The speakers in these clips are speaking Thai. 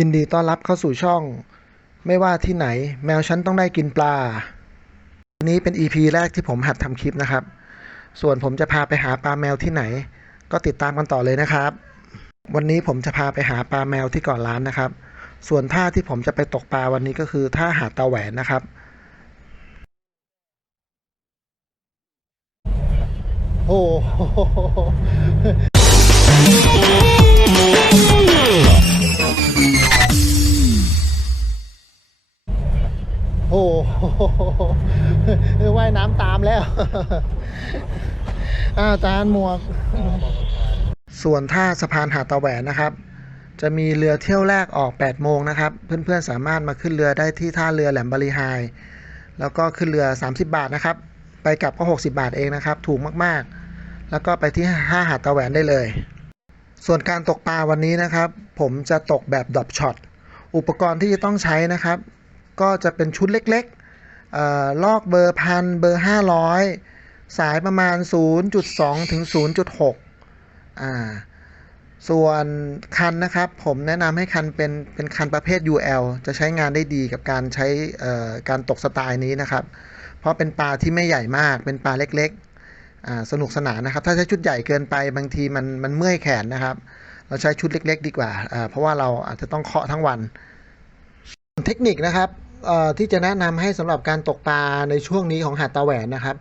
ยินดีต้อนรับเข้าสู่ช่อง ไม่ว่าที่ไหน แมวฉันต้องได้กินปลาอันนี้เป็น EP แรกที่ผมหัดทำคลิปนะครับ ส่วนผมจะพาไปหาปลาแมวที่ไหน ก็ติดตามกันต่อเลยนะครับ วันนี้ผมจะพาไปหาปลาแมวที่เก่อนร้านนะครับ ส่วนท่าที่ผมจะไปตกปลาวันนี้ก็คือท่าหาดตาแหวนนะครับโอ้ โอ้โหว่ายน้ำตามแล้ว อาจารย์หมวก ส่วนท่าสะพานหาดตะแหวนนะครับ จะมีเรือเที่ยวแรกออก 8 โมงนะครับ เพื่อนๆ สามารถมาขึ้นเรือได้ที่ท่าเรือแหลมบริหาย แล้วก็ขึ้นเรือ 30 บาทนะครับ ไปกลับก็ 60 บาทเองนะครับ ถูกมากๆ แล้วก็ไปที่ท่าหาดตะแหวนได้เลย ส่วนการตกปลาวันนี้นะครับ ผมจะตกแบบดรอปช็อต อุปกรณ์ที่จะต้องใช้นะครับ ก็จะเป็นชุดเล็กๆลอกเบอร์พันเบอร์ 500 สายประมาณ 0.2 ถึง 0.6อ่าส่วนคันนะครับผมแนะนำให้คันเป็นเป็นคันประเภท UL จะใช้งานได้ดีกับการใช้การตกสไตล์นี้นะครับ เพราะเป็นปลาที่ไม่ใหญ่มากเป็นปลาเล็กๆสนุกสนานนะครับ ถ้าใช้ชุดใหญ่เกินไปบางทีมันมันเมื่อยแขนนะครับ เราใช้ชุดเล็ก ๆ ดีกว่า เพราะว่าเราอาจจะต้องเคาะทั้งวัน เทคนิคนะครับ ที่จะแนะนำให้สำหรับการตกปลาในช่วงนี้ของหาดตาแหวนนะครับ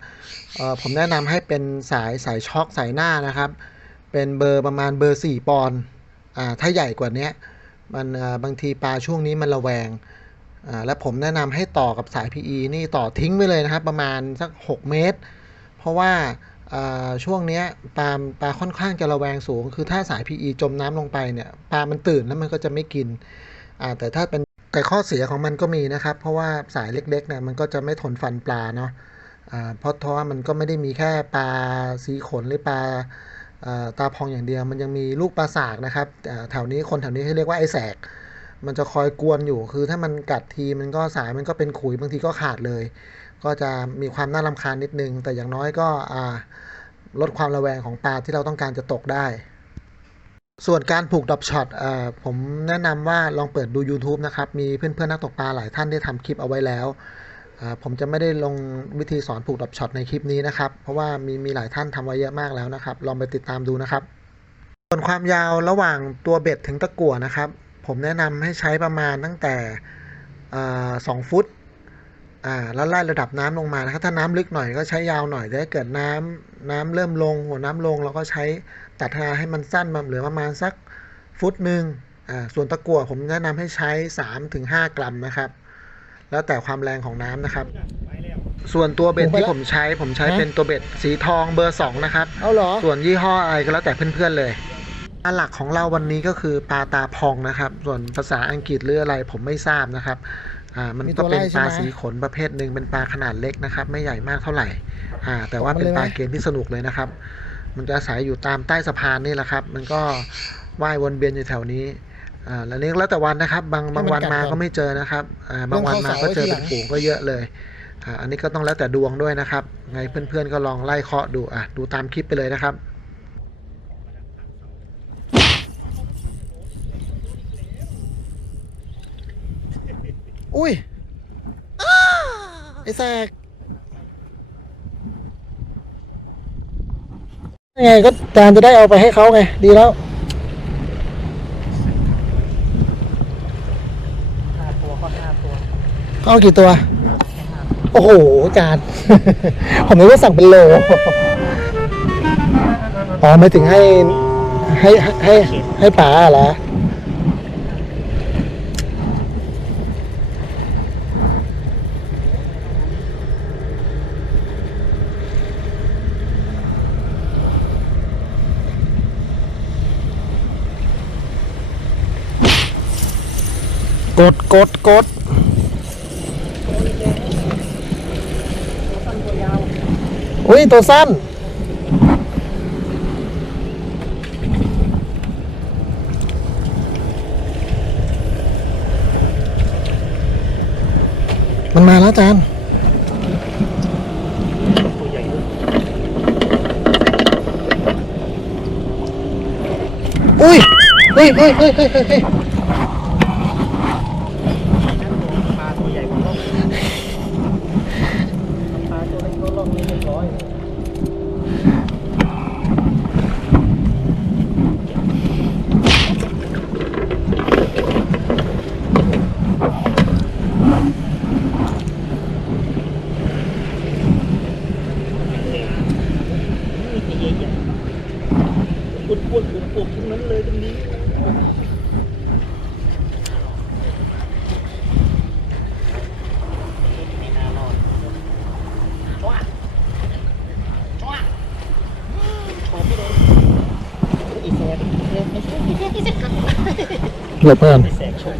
ผมแนะนำให้เป็นสายสายช็อคสายหน้านะครับ เป็นเบอร์ประมาณเบอร์4ปอนด์ถ้าใหญ่กว่านี้มันบางทีปลาช่วงนี้มันระแวงและผมแนะนำให้ต่อกับสาย PE นี่ต่อทิ้งไว้เลยนะครับ ประมาณสัก 6 เมตร เพราะว่าช่วงนี้ปลาปลาค่อนข้างจะระแวงสูง คือถ้าสาย PE จมน้ำลงไปเนี่ยปลามันตื่นแล้วมันก็จะไม่กินแต่ถ้าเป็น แต่ข้อเสียของมันก็มีนะครับ เพราะว่าสายเล็กๆเนี่ยมันก็จะไม่ทนฟันปลาเนาะเพราะเพราะว่ามันก็ไม่ได้มีแค่ปลาสีขนหรือปลาตาพองอย่างเดียว มันยังมีลูกปลาสากนะครับแถวนี้คนแถวนี้เขาเรียกว่าไอแสกมันจะคอยกวนอยู่ คือถ้ามันกัดทีมันก็สายมันก็เป็นขุยบางทีก็ขาดเลย ก็จะมีความน่ารำคาญนิดนึง แต่อย่างน้อยก็ลดความระแวงของปลาที่เราต้องการจะตกได้ ส่วนการผูกดอปช็อตอ่อผมแนะนำว่าลองเปิดดู YouTube นะครับ มีเพื่อนๆนักตกปลาหลายท่านได้ทำคลิปเอาไว้แล้วอ่าผมจะไม่ได้ลงวิธีสอนผูกดอปช็อตในคลิปนี้นะครับ เพราะว่ามีมีหลายท่านทำไว้เยอะมากแล้วนะครับ ลองไปติดตามดูนะครับ ส่วนความยาวระหว่างตัวเบ็ดถึงตะกั่วนะครับ ผมแนะนำให้ใช้ประมาณตั้งแต่อ่าสองฟุต อ่าแล้วไล่ระดับน้ำลงมานะครับถ้าน้ำลึกหน่อยก็ใช้ยาวหน่อยแต่ถ้าเกิดน้ำน้ำเริ่มลงหัวน้ำลงเราก็ใช้ตัดทาให้มันสั้นมาเหลือประมาณสักฟุตหนึ่งอ่าส่วนตะกั่วผมแนะนำให้ใช้3-5ถึง5กรัมนะครับ แล้วแต่ความแรงของน้ำนะครับส่วนตัวเบ็ดที่ผมใช้ผมใช้เป็นตัวเบ็ดสีทองเบอร์สองนะครับเอาเหรอส่วนยี่ห้ออะไรก็แล้วแต่เพื่อนๆเลยปลาหลักของเราวันนี้ก็คือปลาตาพองนะครับ ส่วนภาษาอังกฤษหรืออะไรผมไม่ทราบนะครับ อ่ามันมีตัก็วเป็นไล่ใช่ปลาไหม สีขนประเภทหนึ่งเป็นปลาขนาดเล็กนะครับ ไม่ใหญ่มากเท่าไหร่ อ่า แต่ว่าตกมาเป็นเลยไหมปลาเกณฑ์ที่สนุกเลยนะครับ มันจะอาศัยอยู่ตามใต้สะพานนี่แหละครับ มันก็ว่ายวนเวียนอยู่แถวนี้ อ่า แล้วนี่แล้วแต่วันนะครับ บางบางวันมาก็ไม่เจอนะครับ อ่า บางวันมาก็เจอเป็นฝูงก็เยอะเลย อ่า อันนี้ก็ต้องแล้วแต่ดวงด้วยนะครับ ไงเพื่อนๆก็ลองไล่เคาะดู อะดูตามคลิปไปเลยนะครับ อุ้ยไอ้แสกยังไงก็การจะได้เอาไปให้เขาไง ดีแล้วห้าตัวก็ห้าตัวเขาเอากี่ตัว โอ้โหจาน ผมนึกว่าสั่งเป็นโล อ๋อไม่ถึงให้ให้ให้ให้ให้ป๋าเหรอ กดกดกดอุ้ย ตัวสั้น มันมาแล้วจานอุ้ยอุ้ยเฮ้ยเฮ้ยเฮ้ยเฮ้ยเฮ้ยเฮ้ย ร้อย ปวดปวดปวดปวดทั้งนั้นเลยตรงนี้ไม่น่ารอดจ้วะจ้วะชอบไม่โดนอีแซกอีแซกไม่ใช่อีแซกอีแซก หลบเพื่อนอีแซกชก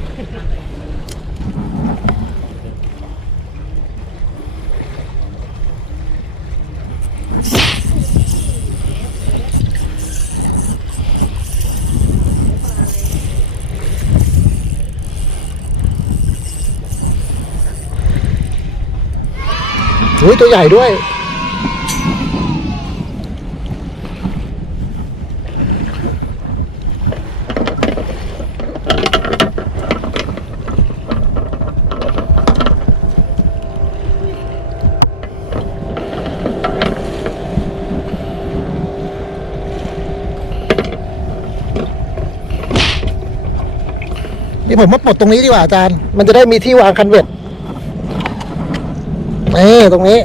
อุ้ยตัวใหญ่ด้วย นี่ผมมาปลดตรงนี้ดีกว่าอาจารย์ มันจะได้มีที่วางคันเบ็ดนี่ตรงนี้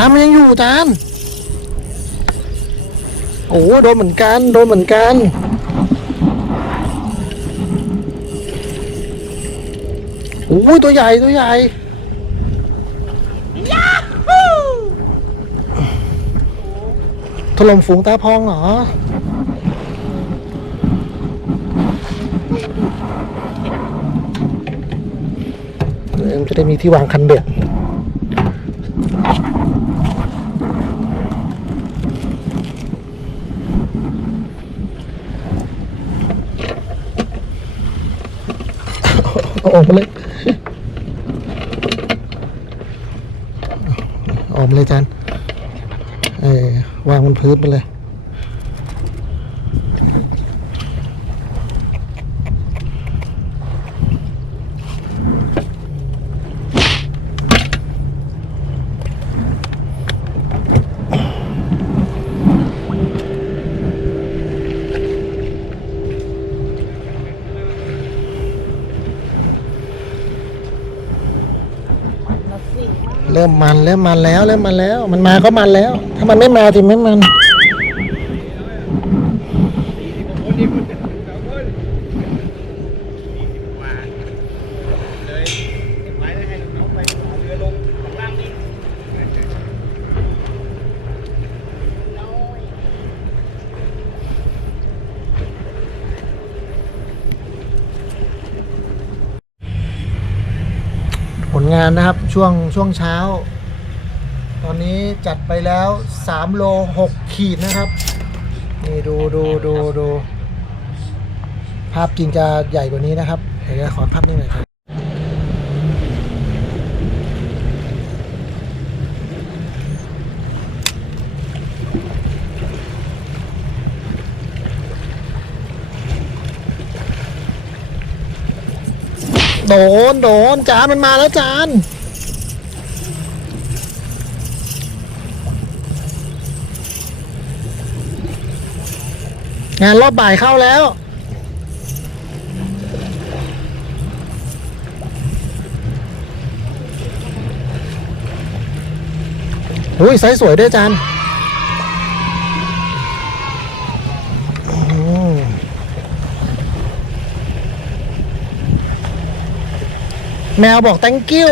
านมันยังอยู่จานโอ้โหโดนเหมือนกัน โดนเหมือนกัน โอ้ยตัวใหญ่ ตัวใหญ่ถล่มฝูงตาพองเหรอเดี๋ยวมันจะได้มีที่วางคันเบ็ด เอาออกมาเลย ออกมาเลยจานเออวางบนพื้นไปเลย เริ่มมันเริ่มมันแล้วเริ่มมันแล้ว มันมาก็มันแล้ว ถ้ามันไม่มาทิไม่มัน ผลงานนะครับ ช่วงช่วงเช้า ตอนนี้จัดไปแล้ว 3 โล 6 ขีดนะครับ นี่ดูดูดูดูภาพจริงจะใหญ่กว่านี้นะครับ เดี๋ยวขอภาพนี้หน่อยครับ โดนโดนจานมันมาแล้วจานงานรอบบ่ายเข้าแล้ว อุ้ยไซส์สวยด้วยจาน แมวบอก thank you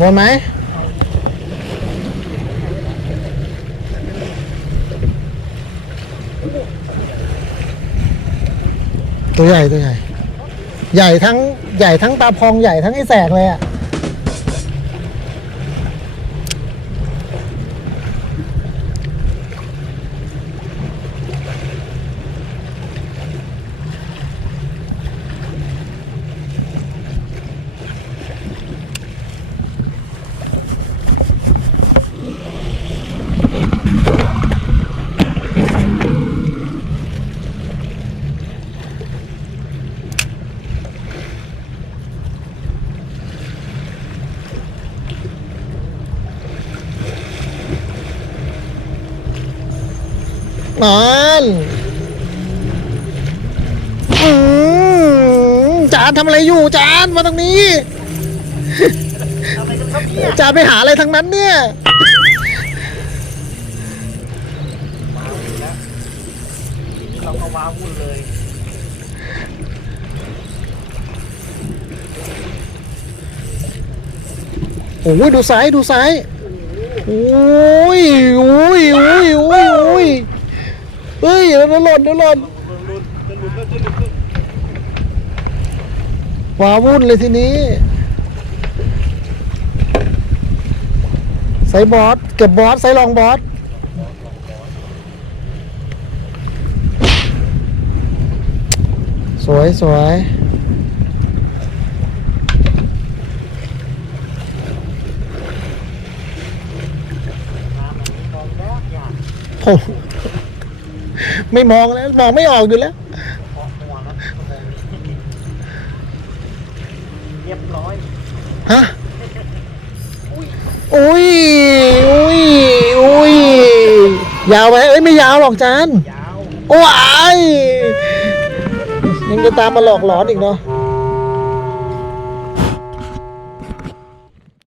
หมดไหมตัวใหญ่ตัวใหญ่ ใหญ่ทั้งใหญ่ทั้งตาพองใหญ่ทั้งไอ้แสกเลยอะอนอืมจาน ทำอะไรอยู่จานมาตรงนี้อะไรกันครับเนี่ยจานไปหาอะไรทั้งนั้นเนี่ยเราก็ว้าวุ่นเลยโอ้ยดูซ้ายดูซ้ายโอ้ยโอ้ยโอ้ยโอ้ยโอ้ยเฮ้ยเดี๋ยวหล่นเดี๋ยวหล่น ว้าวุ่นเลยทีนี้ไซส์บอสเก็บบอสไซส์รองบอสสวยสวยมองแล้วอย่าผมไม่มองแล้ว มองไม่ออกอยู่แล้ว เคาะหัวแล้วชั่วโมงนี้เรียบร้อย ฮะอุ้ยอุ้ยอุ้ยยาวไหมเอ้ยไม่ยาวหรอกจานยาวโอ้ยยังจะตามมาหลอกหลอนอีกเนาะ